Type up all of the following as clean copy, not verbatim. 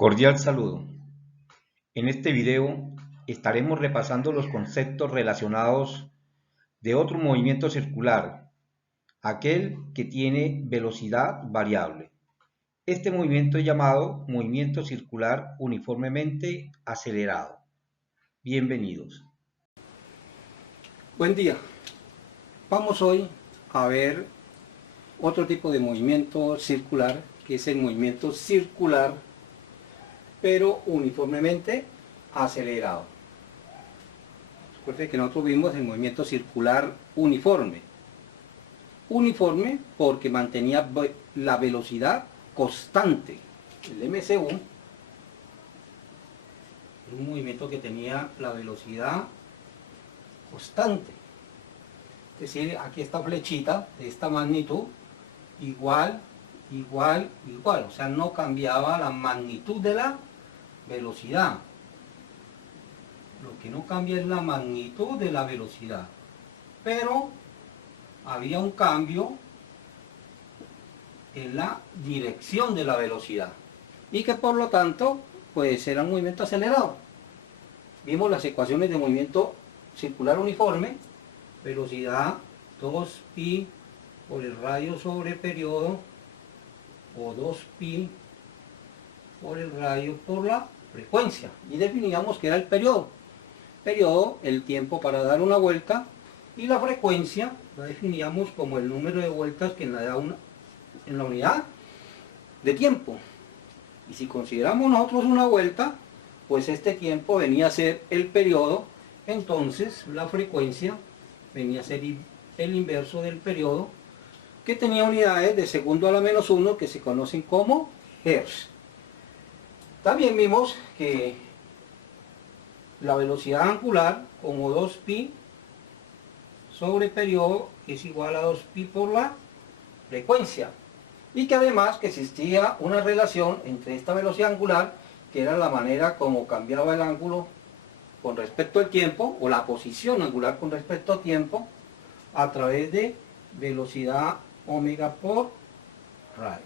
Cordial saludo. En este video estaremos repasando los conceptos relacionados de otro movimiento circular, aquel que tiene velocidad variable. Este movimiento es llamado movimiento circular uniformemente acelerado. Bienvenidos. Buen día. Vamos hoy a ver otro tipo de movimiento circular, que es el movimiento circular, pero uniformemente acelerado. Recuerden que nosotros vimos el movimiento circular uniforme. Uniforme porque mantenía la velocidad constante. El MCU, un movimiento que tenía la velocidad constante. Es decir, aquí esta flechita de esta magnitud, igual, igual, igual. O sea, no cambiaba la magnitud de la velocidad. Lo que no cambia es la magnitud de la velocidad. Pero había un cambio en la dirección de la velocidad. Y que por lo tanto, pues era un movimiento acelerado. Vimos las ecuaciones de movimiento circular uniforme, velocidad 2pi por el radio sobre periodo, o 2pi por el radio por la frecuencia, y definíamos que era el periodo. Periodo, el tiempo para dar una vuelta, y la frecuencia la definíamos como el número de vueltas que en la unidad de tiempo. Y si consideramos nosotros una vuelta, pues este tiempo venía a ser el periodo. Entonces la frecuencia venía a ser el inverso del periodo, que tenía unidades de segundo a la menos 1, que se conocen como hertz. También vimos que la velocidad angular, como 2pi sobre periodo, es igual a 2pi por la frecuencia, y que además que existía una relación entre esta velocidad angular, que era la manera como cambiaba el ángulo con respecto al tiempo, o la posición angular con respecto al tiempo, a través de velocidad omega por radio.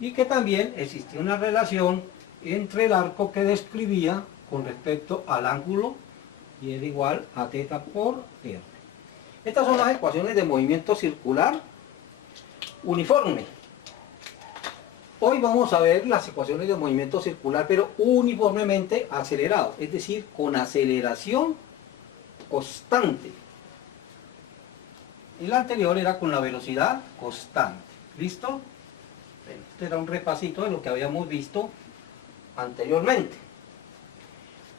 Y que también existía una relación entre el arco que describía con respecto al ángulo, y era igual a θ por r. Estas son las ecuaciones de movimiento circular uniforme. Hoy vamos a ver las ecuaciones de movimiento circular, pero uniformemente acelerado, es decir, con aceleración constante. Y la anterior era con la velocidad constante. ¿Listo? Bueno, este era un repasito de lo que habíamos visto anteriormente.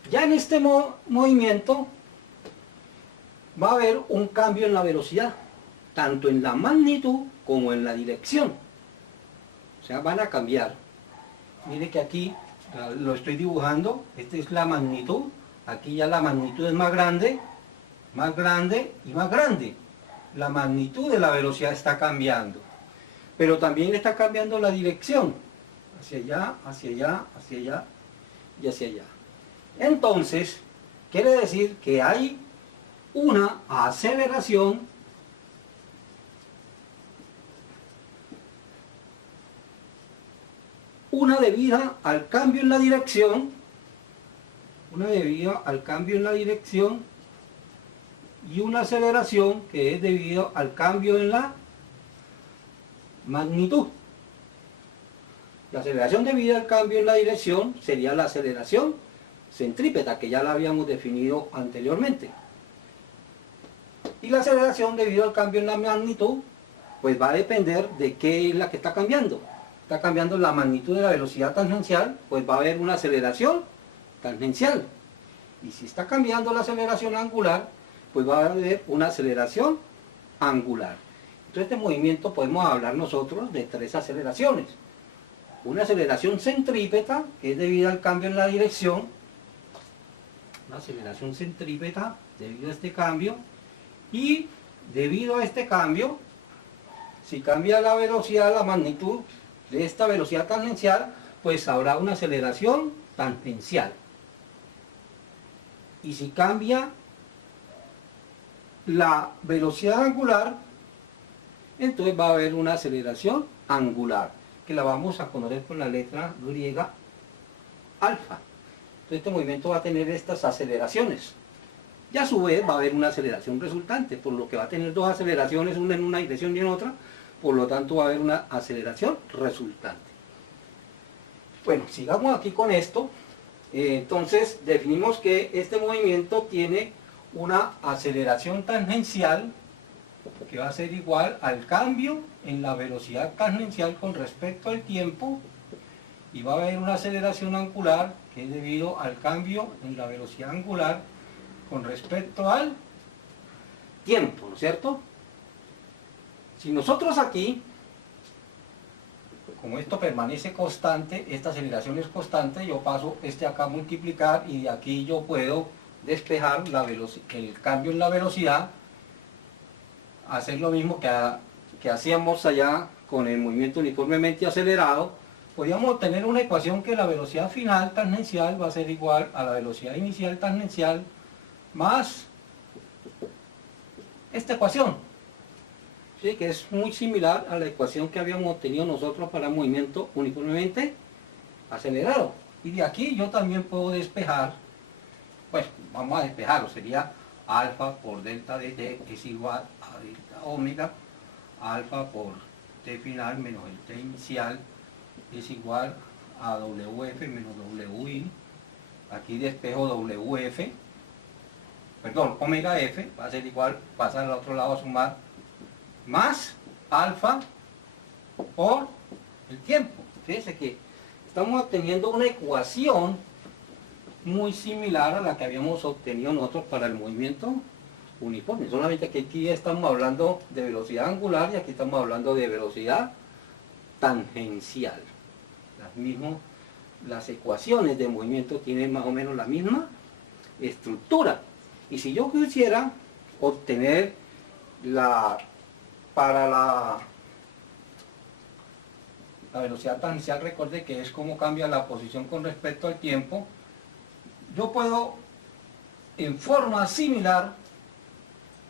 Ya en este movimiento va a haber un cambio en la velocidad, tanto en la magnitud como en la dirección. O sea, van a cambiar. Mire que aquí lo estoy dibujando. Esta es la magnitud. Aquí ya la magnitud es más grande y más grande. La magnitud de la velocidad está cambiando. Pero también está cambiando la dirección. Hacia allá, hacia allá, hacia allá y hacia allá. Entonces, quiere decir que hay una aceleración una debida al cambio en la dirección, y una aceleración que es debido al cambio en la magnitud. La aceleración debida al cambio en la dirección sería la aceleración centrípeta, que ya la habíamos definido anteriormente. Y la aceleración debido al cambio en la magnitud, pues va a depender de qué es la que está cambiando. Está cambiando la magnitud de la velocidad tangencial, pues va a haber una aceleración tangencial. Y si está cambiando la aceleración angular, pues va a haber una aceleración angular. Entonces, este movimiento podemos hablar nosotros de tres aceleraciones. Una aceleración centrípeta, que es debido al cambio en la dirección. Una aceleración centrípeta debido a este cambio. Y debido a este cambio, si cambia la velocidad, la magnitud de esta velocidad tangencial, pues habrá una aceleración tangencial. Y si cambia la velocidad angular, entonces va a haber una aceleración angular, que la vamos a conocer con la letra griega alfa. Entonces este movimiento va a tener estas aceleraciones. Y a su vez va a haber una aceleración resultante, por lo que va a tener dos aceleraciones, una en una dirección y en otra, por lo tanto va a haber una aceleración resultante. Bueno, sigamos aquí con esto. Entonces definimos que este movimiento tiene una aceleración tangencial que va a ser igual al cambio en la velocidad tangencial con respecto al tiempo, y va a haber una aceleración angular que es debido al cambio en la velocidad angular con respecto al tiempo, ¿no es cierto? Si nosotros aquí, como esto permanece constante, esta aceleración es constante, yo paso este acá a multiplicar y de aquí yo puedo despejar el cambio en la velocidad, hacer lo mismo que hacíamos allá con el movimiento uniformemente acelerado. Podríamos obtener una ecuación que la velocidad final tangencial va a ser igual a la velocidad inicial tangencial más esta ecuación, ¿sí? Que es muy similar a la ecuación que habíamos obtenido nosotros para el movimiento uniformemente acelerado. Y de aquí yo también puedo despejar, pues vamos a despejarlo, sería alfa por delta de t es igual a delta omega, alfa por t final menos el t inicial es igual a wf menos wi. Aquí despejo wf, perdón, omega f va a ser igual, pasar al otro lado a sumar, más alfa por el tiempo. Fíjense que estamos obteniendo una ecuación muy similar a la que habíamos obtenido nosotros para el movimiento uniforme, solamente que aquí estamos hablando de velocidad angular y aquí estamos hablando de velocidad tangencial. Las ecuaciones de movimiento tienen más o menos la misma estructura. Y si yo quisiera obtener para la velocidad tangencial, recuerde que es como cambia la posición con respecto al tiempo, yo puedo en forma similar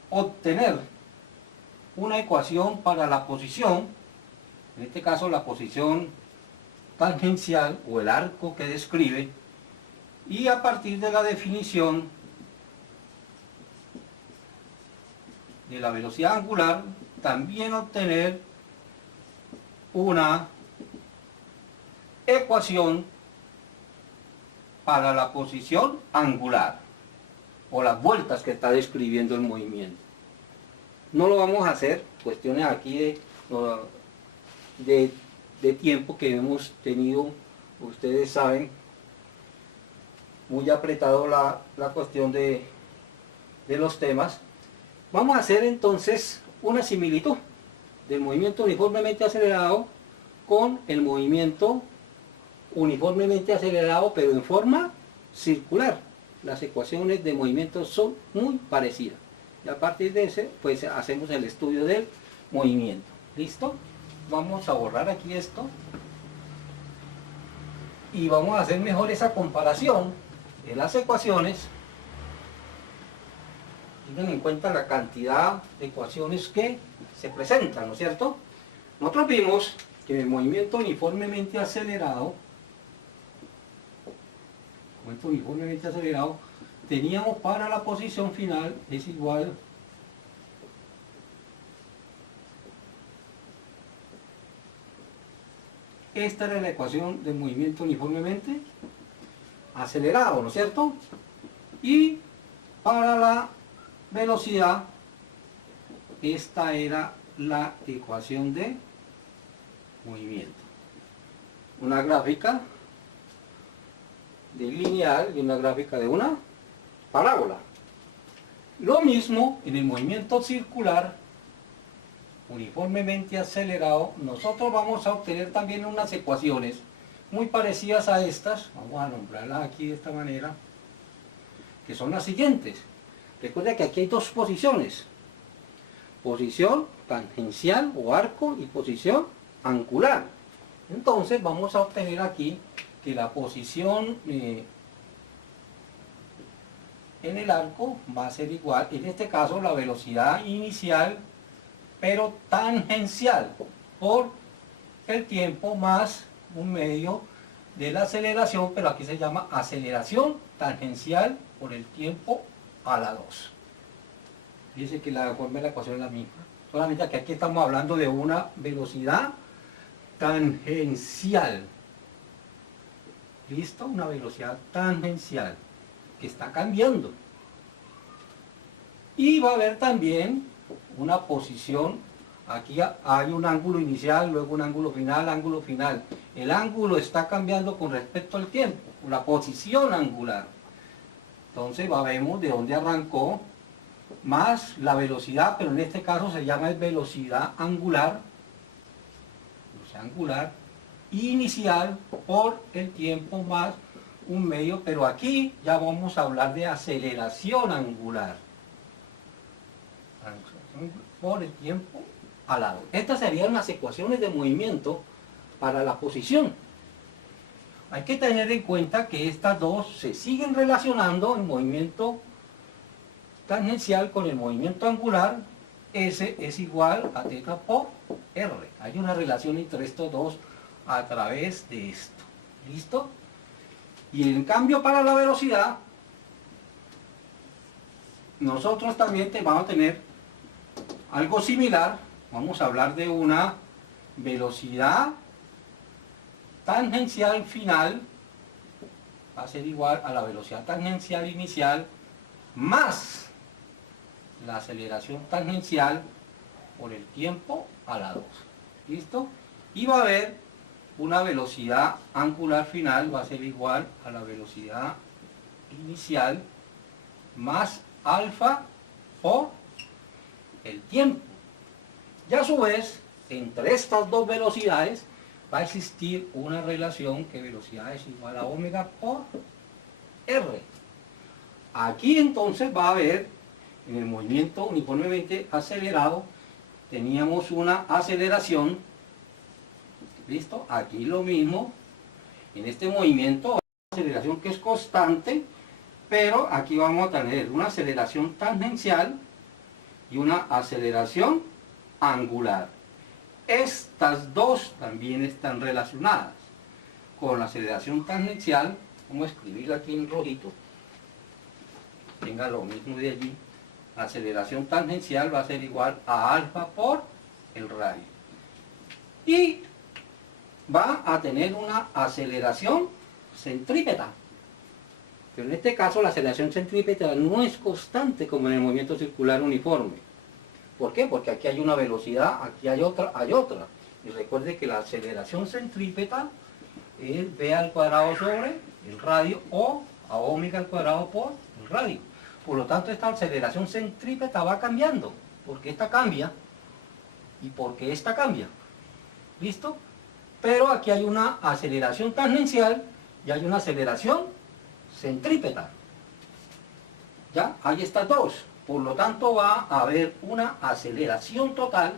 obtener una ecuación para la posición, en este caso la posición tangencial o el arco que describe, y a partir de la definición de la velocidad angular también obtener una ecuación para la posición angular o las vueltas que está describiendo el movimiento. No lo vamos a hacer, cuestiones aquí de tiempo que hemos tenido, ustedes saben, muy apretado la cuestión de los temas. Vamos a hacer entonces una similitud del movimiento uniformemente acelerado con el movimiento uniformemente acelerado, pero en forma circular. Las ecuaciones de movimiento son muy parecidas. Y a partir de ese, pues hacemos el estudio del movimiento. ¿Listo? Vamos a borrar aquí esto. Y vamos a hacer mejor esa comparación de las ecuaciones. Tengan en cuenta la cantidad de ecuaciones que se presentan, ¿no es cierto? Nosotros vimos que en el movimiento uniformemente acelerado, teníamos para la posición final es igual esta era la ecuación del movimiento uniformemente acelerado, ¿no es cierto? Y para la velocidad, esta era la ecuación de movimiento. Una gráfica de lineal y una gráfica de una parábola. Lo mismo en el movimiento circular uniformemente acelerado, nosotros vamos a obtener también unas ecuaciones muy parecidas a estas, vamos a nombrarlas aquí de esta manera, que son las siguientes. Recuerda que aquí hay dos posiciones, posición tangencial o arco y posición angular. Entonces vamos a obtener aquí que la posición en el arco va a ser igual, en este caso la velocidad inicial, pero tangencial por el tiempo más un medio de la aceleración, pero aquí se llama aceleración tangencial por el tiempo a la 2. Dice que la forma de la ecuación es la misma. Solamente que aquí estamos hablando de una velocidad tangencial. ¿Listo? Una velocidad tangencial que está cambiando. Y va a haber también una posición. Aquí hay un ángulo inicial, luego un ángulo final, ángulo final. El ángulo está cambiando con respecto al tiempo, la posición angular. Entonces vemos de dónde arrancó, más la velocidad, pero en este caso se llama velocidad angular inicial por el tiempo más un medio, pero aquí ya vamos a hablar de aceleración angular por el tiempo al lado. Estas serían las ecuaciones de movimiento para la posición. Hay que tener en cuenta que estas dos se siguen relacionando, el movimiento tangencial con el movimiento angular. S es igual a θ por R. Hay una relación entre estos dos a través de esto. ¿Listo? Y en cambio para la velocidad, nosotros también vamos a tener algo similar. Vamos a hablar de una velocidad tangencial final, va a ser igual a la velocidad tangencial inicial más la aceleración tangencial por el tiempo a la 2. ¿Listo? Y va a haber una velocidad angular final, va a ser igual a la velocidad inicial más alfa por el tiempo. Y a su vez, entre estas dos velocidades va a existir una relación que velocidad es igual a omega por R. Aquí entonces va a haber, en el movimiento uniformemente acelerado, teníamos una aceleración. ¿Listo? Aquí lo mismo. En este movimiento, una aceleración que es constante, pero aquí vamos a tener una aceleración tangencial y una aceleración angular. Estas dos también están relacionadas con la aceleración tangencial. Vamos a escribirla aquí en rojito. Tenga lo mismo de allí. La aceleración tangencial va a ser igual a alfa por el radio. Y va a tener una aceleración centrípeta. Pero en este caso la aceleración centrípeta no es constante como en el movimiento circular uniforme. ¿Por qué? Porque aquí hay una velocidad, aquí hay otra. Y recuerde que la aceleración centrípeta es v al cuadrado sobre el radio o a omega al cuadrado por el radio. Por lo tanto, esta aceleración centrípeta va cambiando, porque esta cambia y porque esta cambia. ¿Listo? Pero aquí hay una aceleración tangencial y hay una aceleración centrípeta. ¿Ya? Hay estas dos. Por lo tanto, va a haber una aceleración total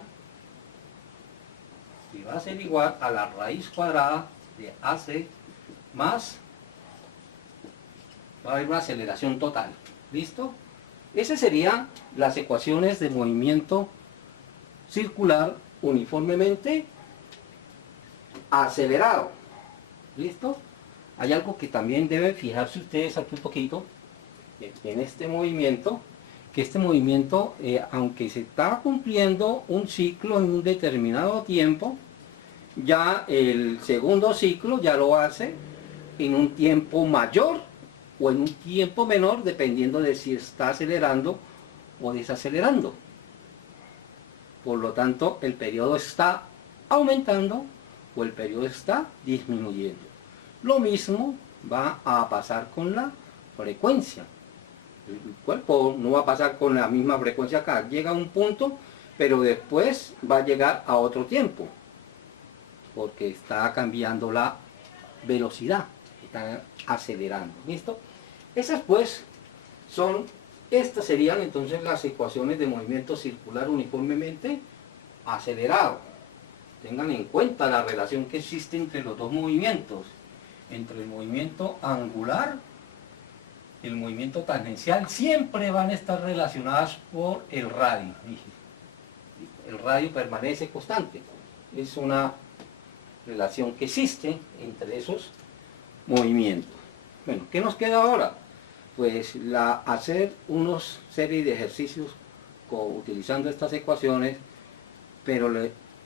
que va a ser igual a la raíz cuadrada de AC más, va a haber una aceleración total. ¿Listo? Esas serían las ecuaciones de movimiento circular uniformemente acelerado. ¿Listo? Hay algo que también deben fijarse ustedes aquí un poquito en este movimiento, que este movimiento, aunque se está cumpliendo un ciclo en un determinado tiempo, ya el segundo ciclo ya lo hace en un tiempo mayor o en un tiempo menor, dependiendo de si está acelerando o desacelerando. Por lo tanto, el periodo está aumentando o el periodo está disminuyendo. Lo mismo va a pasar con la frecuencia. El cuerpo no va a pasar con la misma frecuencia acá. Llega a un punto, pero después va a llegar a otro tiempo, porque está cambiando la velocidad, está acelerando. ¿Listo? Esas pues estas serían entonces las ecuaciones de movimiento circular uniformemente acelerado. Tengan en cuenta la relación que existe entre los dos movimientos, entre el movimiento angular y el movimiento tangencial. Siempre van a estar relacionadas por el radio. El radio permanece constante. Es una relación que existe entre esos movimiento. Bueno, ¿qué nos queda ahora? Pues hacer unos series de ejercicios utilizando estas ecuaciones, pero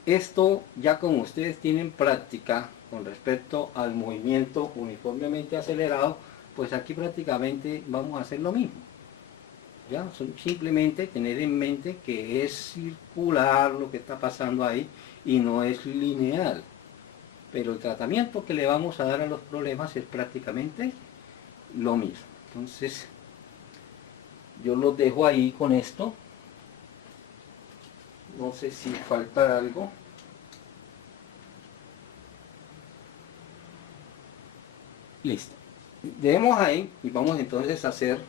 esto ya como ustedes tienen práctica con respecto al movimiento uniformemente acelerado, pues aquí prácticamente vamos a hacer lo mismo. ¿Ya? Simplemente tener en mente que es circular lo que está pasando ahí y no es lineal. Pero el tratamiento que le vamos a dar a los problemas es prácticamente lo mismo. Entonces, yo los dejo ahí con esto. No sé si falta algo. Listo. Dejemos ahí y vamos entonces a hacer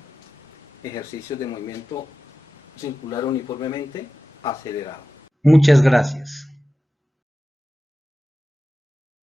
ejercicios de movimiento circular uniformemente acelerado. Muchas gracias.